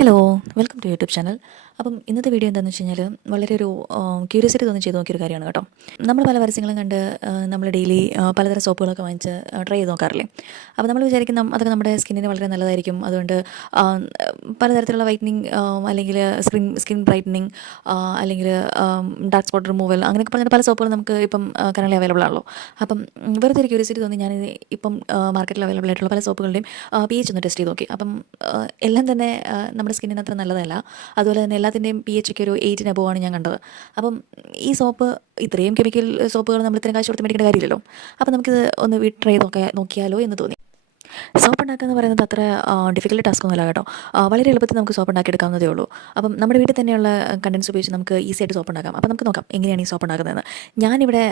Hello, welcome to YouTube channel. അപ്പം ഇന്നത്തെ video എന്താണെന്ന് വെച്ച് കഴിഞ്ഞാൽ വളരെ ഒരു ക്യൂരിയോസിറ്റി തോന്നി ചെയ്ത് നോക്കിയൊരു കാര്യമാണ് കേട്ടോ. നമ്മൾ പല പരസ്യങ്ങളും കണ്ട് നമ്മൾ ഡെയിലി പലതരം സോപ്പുകളൊക്കെ വാങ്ങിച്ച് ട്രൈ ചെയ്ത് നോക്കാറില്ലേ. അപ്പോൾ നമ്മൾ വിചാരിക്കും അതൊക്കെ നമ്മുടെ സ്കിന്നിന് വളരെ നല്ലതായിരിക്കും. അതുകൊണ്ട് പലതരത്തിലുള്ള വൈറ്റനിങ് അല്ലെങ്കിൽ സ്കിൻ ബ്രൈറ്റനിങ് അല്ലെങ്കിൽ ഡാർക്ക് സ്പോട്ട് റിമൂവൽ അങ്ങനെയൊക്കെ പറഞ്ഞിട്ട് പല സോപ്പുകൾ നമുക്ക് ഇപ്പം കറൻലി അവൈലബിൾ ആണല്ലോ. അപ്പം വെറുതെ ഒരു ക്യൂരിയോസിറ്റി തോന്നി ഞാൻ ഇപ്പം മാർക്കറ്റിൽ അവൈലബിൾ ആയിട്ടുള്ള പല സോപ്പുകളുടെയും pH ഒന്ന് ടെസ്റ്റ് ചെയ്ത് നോക്കി. അപ്പം എല്ലാം തന്നെ നമ്മുടെ സ്കിന്നിന് അത്ര നല്ലതല്ല. അതുപോലെ തന്നെ എല്ലാത്തിൻ്റെയും pH ഒക്കെ ഒരു 8 അബോവ് ആണ് ഞാൻ കണ്ടത്. അപ്പം ഈ സോപ്പ് ഇത്രയും കെമിക്കൽ സോപ്പുകൾ നമ്മൾ ഇത്രയും കാശ് കൊടുത്ത് മേടിക്കേണ്ട കാര്യമില്ലല്ലോ. അപ്പം നമുക്കിത് ഒന്ന് ട്രൈ നോക്കിയാലോ എന്ന് തോന്നി. സോപ്പ് ഉണ്ടാക്കുക എന്ന് പറയുന്നത് അത്ര ഡിഫിക്കൽട്ട് ടാസ്ക് ഒന്നുമല്ല കേട്ടോ. വളരെ എളുപ്പത്തിൽ നമുക്ക് സോപ്പ് ഉണ്ടാക്കിയെടുക്കാവുന്നതേ ഉള്ളൂ. അപ്പം നമ്മുടെ വീട്ടിൽ തന്നെയുള്ള കണ്ടൻസ് ഉപയോഗിച്ച് നമുക്ക് ഈസി ആയിട്ട് സോപ്പ് ഉണ്ടാക്കാം. അപ്പം നമുക്ക് നോക്കാം എങ്ങനെയാണ് ഈ സോപ്പ് ഉണ്ടാക്കുന്നതെന്ന്. ഞാനിവിടെ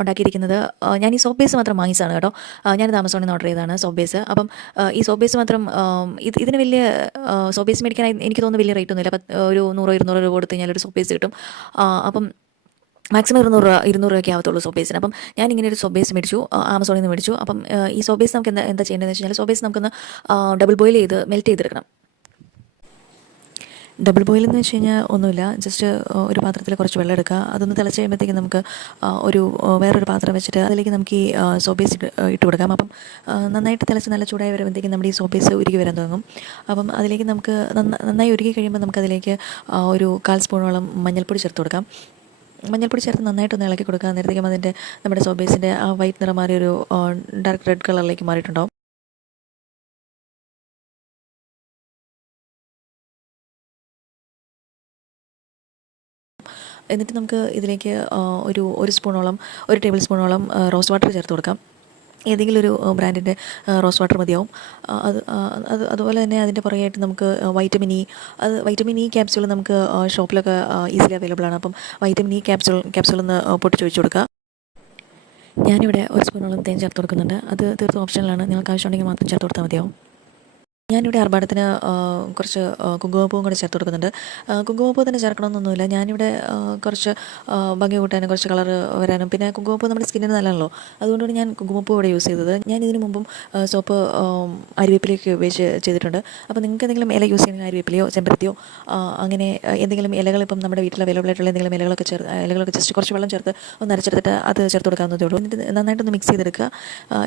ഉണ്ടാക്കിയിരിക്കുന്നത് ഞാൻ ഈ സോപ്പ് ബേസ് മാത്രം വാങ്ങിച്ചതാണ് കേട്ടോ. ഞാൻ ആമസോണിൽ നിന്ന് ഓർഡർ ചെയ്തതാണ് സോപ്പ് ബേസ്. അപ്പം ഈ സോപ്പ് ബേസ് മാത്രം ഇതിന് വലിയ സോപ്പ് ബേസ് മേടിക്കാൻ എനിക്ക് തോന്നുന്നു വലിയ റേറ്റ് ഒന്നുമില്ല. ഒരു 100-200 രൂപ കൊടുത്ത് കഴിഞ്ഞാൽ ഒരു സോപ്പ് ബേസ് കിട്ടും. അപ്പം മാക്സിമം 200 രൂപയൊക്കെ ആവത്തുള്ളൂ സോപ്പ് ബേസിന്. അപ്പം ഞാനിങ്ങനെ ഒരു സോപ്പ് ബേസ് മേടിച്ചു, ആമസോണിൽ നിന്ന് മേടിച്ചു. അപ്പം ഈ സോപ്പ് ബേസ് നമുക്ക് എന്താ ചെയ്യേണ്ടതെന്ന് വെച്ച് കഴിഞ്ഞാൽ സോപ്പ് ബേസ് നമുക്കൊന്ന് ഡബിൾ ബോയിൽ ചെയ്ത് മെൽറ്റ് ചെയ്തെടുക്കണം. ഡബിൾ ബോയിൽ എന്ന് വെച്ച് കഴിഞ്ഞാൽ ഒന്നുമില്ല, ജസ്റ്റ് ഒരു പാത്രത്തിൽ കുറച്ച് വെള്ളം എടുക്കുക. അതൊന്ന് തിളച്ച് കഴിയുമ്പോഴത്തേക്കും നമുക്ക് ഒരു വേറൊരു പാത്രം വെച്ചിട്ട് അതിലേക്ക് നമുക്ക് ഈ സോപ്പ് ബേസ് ഇട്ട് കൊടുക്കാം. അപ്പം നന്നായിട്ട് തിളച്ച് നല്ല ചൂടായി വരുമ്പോഴത്തേക്കും നമ്മുടെ ഈ സോപ്പ് ബേസ് ഉരുകി വരാൻ തുടങ്ങും. അപ്പം അതിലേക്ക് നമുക്ക് നന്നായി ഉരുകി കഴിയുമ്പോൾ നമുക്കതിലേക്ക് ഒരു 1/4 സ്പൂണോളം മഞ്ഞൾപ്പൊടി ചേർത്ത് കൊടുക്കാം. മഞ്ഞൾപ്പൊടി ചേർത്ത് നന്നായിട്ടൊന്ന് ഇളക്കി കൊടുക്കുക. അന്നേരത്തേക്കും നമ്മുടെ സോപ്പ് ബേസിൻ്റെ ആ വൈറ്റ് നിറം മാറി ഒരു ഡാർക്ക് റെഡ് കളറിലേക്ക് മാറിയിട്ടുണ്ടാവും. എന്നിട്ട് നമുക്ക് ഇതിലേക്ക് ഒരു ടേബിൾ സ്പൂണോളം റോസ് വാട്ടർ ചേർത്ത് കൊടുക്കാം. ഏതെങ്കിലും ഒരു ബ്രാൻഡിൻ്റെ റോസ് വാട്ടർ മതിയാവും. അതുപോലെ തന്നെ അതിൻ്റെ പുറകെയായിട്ട് നമുക്ക് വൈറ്റമിൻ ഇ ക്യാപ്സ്യൂൾ നമുക്ക് ഷോപ്പിലൊക്കെ ഈസിലി അവൈലബിൾ ആണ്. അപ്പം വൈറ്റമിൻ ഇ ക്യാപ്സ്യൂൾ ഒന്ന് പൊട്ടിച്ച് ഒഴിച്ച് കൊടുക്കുക. ഞാനിവിടെ ഒരു സ്പൂണോളം തേൻ ചേർത്ത് കൊടുക്കുന്നുണ്ട്. അത് തീർത്തും ഓപ്ഷനിലാണ്, നിങ്ങൾക്ക് ആവശ്യമുണ്ടെങ്കിൽ മാത്രം ചേർത്ത് കൊടുത്താൽ മതിയാവും. ഞാനിവിടെ ആർഭാടത്തിന് കുറച്ച് കുങ്കുമപ്പൂവും കൂടെ ചേർത്ത് കൊടുക്കുന്നുണ്ട്. കുങ്കുമപ്പൂ തന്നെ ചേർക്കണമെന്നൊന്നുമില്ല. ഞാനിവിടെ കുറച്ച് ഭംഗി കൂട്ടാനും കുറച്ച് കളർ വരാനും പിന്നെ കുങ്കുമപ്പൂ നമ്മുടെ സ്കിന്നിന് നല്ലതാണല്ലോ, അതുകൊണ്ടാണ് ഞാൻ കുങ്കുമപ്പൂ ഇവിടെ യൂസ് ചെയ്തത്. ഞാൻ ഇതിന് മുമ്പും സോപ്പ് അരിവേപ്പിലയൊക്കെ ഉപയോഗിച്ച് ചെയ്തിട്ടുണ്ട്. അപ്പോൾ നിങ്ങൾക്ക് എന്തെങ്കിലും ഇല യൂസ് ചെയ്യണമെങ്കിൽ അരിവേപ്പിലയോ ചെമ്പരത്തിയോ അങ്ങനെ എന്തെങ്കിലും ഇലകൾ ഇപ്പം നമ്മുടെ വീട്ടിൽ അവൈലബിൾ ആയിട്ടുള്ള എന്തെങ്കിലും ഇലകളൊക്കെ ജസ്റ്റ് കുറച്ച് വെള്ളം ചേർത്ത് ഒന്ന് അരച്ചെടുത്തിട്ട് അത് ചേർത്ത് കൊടുക്കാവുന്നതേ ഉള്ളൂ. എന്നിട്ട് നന്നായിട്ടൊന്ന് മിക്സ് ചെയ്തെടുക്കുക.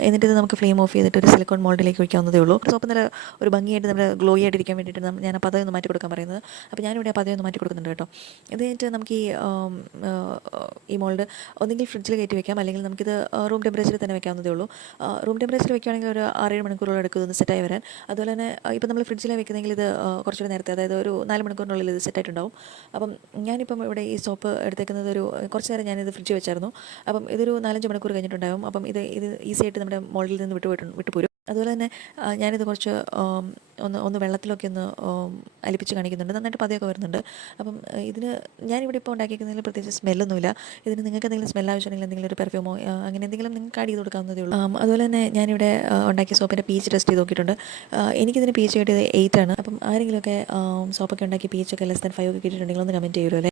എന്നിട്ട് ഇത് നമുക്ക് ഫ്ലെയിം ഓഫ് ചെയ്തിട്ട് ഒരു സിലിക്കോൺ മോൾഡിലേക്ക് ഒഴിക്കാവുന്നതേ ഉള്ളൂ. സോപ്പ് നല്ല ഒരു ഭംഗിയായിട്ട് നമ്മുടെ ഗ്ലോ ആയിട്ടിരിക്കാൻ വേണ്ടിയിട്ട് ഞാൻ അപ്പോൾ അതൊന്ന് മാറ്റി കൊടുക്കാൻ പറയുന്നത്. അപ്പോൾ ഞാനിവിടെ അപ്പോൾ അതൊന്ന് മാറ്റി കൊടുക്കുന്നുണ്ട് കേട്ടോ. ഇത് കഴിഞ്ഞിട്ട് നമുക്ക് ഈ മോൾഡ് ഒന്നെങ്കിൽ ഫ്രിഡ്ജിൽ കയറ്റി വെക്കാം, അല്ലെങ്കിൽ നമുക്കിത് റൂം ടെമ്പറേച്ചറിൽ തന്നെ വെക്കാവുന്നതേ ഉള്ളൂ. റൂം ടെമ്പറേച്ചറിൽ വെക്കുകയാണെങ്കിൽ ഒരു 6-7 മണിക്കൂറോളം എടുക്കും സെറ്റായി വരാൻ. അതുപോലെ തന്നെ ഇപ്പോൾ നമ്മൾ ഫ്രിഡ്ജിൽ വെക്കുന്നെങ്കിൽ ഇത് കുറച്ചുകൂടി നേരത്തെ, അതായത് ഒരു 4 മണിക്കൂറിനുള്ളിൽ ഇത് സെറ്റായിട്ടുണ്ടാവും. അപ്പം ഞാനിപ്പം ഇവിടെ ഈ സോപ്പ് എടുത്തേക്കുന്നത് കുറച്ച് നേരം ഞാനിത് ഫ്രിഡ്ജിൽ വെച്ചായിരുന്നു. അപ്പം ഇതൊരു 4-5 മണിക്കൂർ കഴിഞ്ഞിട്ടുണ്ടാകും. അപ്പം ഇത് ഈസി ആയിട്ട് നമ്മുടെ മോൾഡിൽ നിന്ന് വിട്ടുപോരും. അതുപോലെ തന്നെ ഞാനിത് കുറച്ച് ഒന്ന് വെള്ളത്തിലൊക്കെ ഒന്ന് അലിപ്പിച്ച് കാണിക്കുന്നുണ്ട്. നന്നായിട്ട് പതയൊക്കെ വരുന്നുണ്ട്. അപ്പം ഞാനിവിടെ ഇപ്പോൾ ഉണ്ടാക്കിയിരിക്കുന്നതിൽ പ്രത്യേകിച്ച് സ്മെല്ലൊന്നുമില്ല. ഇതിന് നിങ്ങൾക്ക് എന്തെങ്കിലും സ്മെൽ ആവശ്യമുണ്ടെങ്കിൽ എന്തെങ്കിലും ഒരു പെർഫ്യൂമോ അങ്ങനെ എന്തെങ്കിലും നിങ്ങൾക്ക് ആഡ് ചെയ്ത് കൊടുക്കാവുന്നതേ ഉള്ളൂ. അതുപോലെ തന്നെ ഞാനിവിടെ ഉണ്ടാക്കിയ സോപ്പിൻ്റെ pH ടെസ്റ്റ് ചെയ്ത് നോക്കിയിട്ടുണ്ട്. എനിക്കിതിന് pH കിട്ടിയത് 8 ആണ്. അപ്പം ആരെങ്കിലുമൊക്കെ സോപ്പൊക്കെ ഉണ്ടാക്കി pH ഒക്കെ less than 5 ഒക്കെ കിട്ടിയിട്ടുണ്ടെങ്കിൽ ഒന്ന് കമൻറ്റ് ചെയ്യുമല്ലോ അല്ലേ.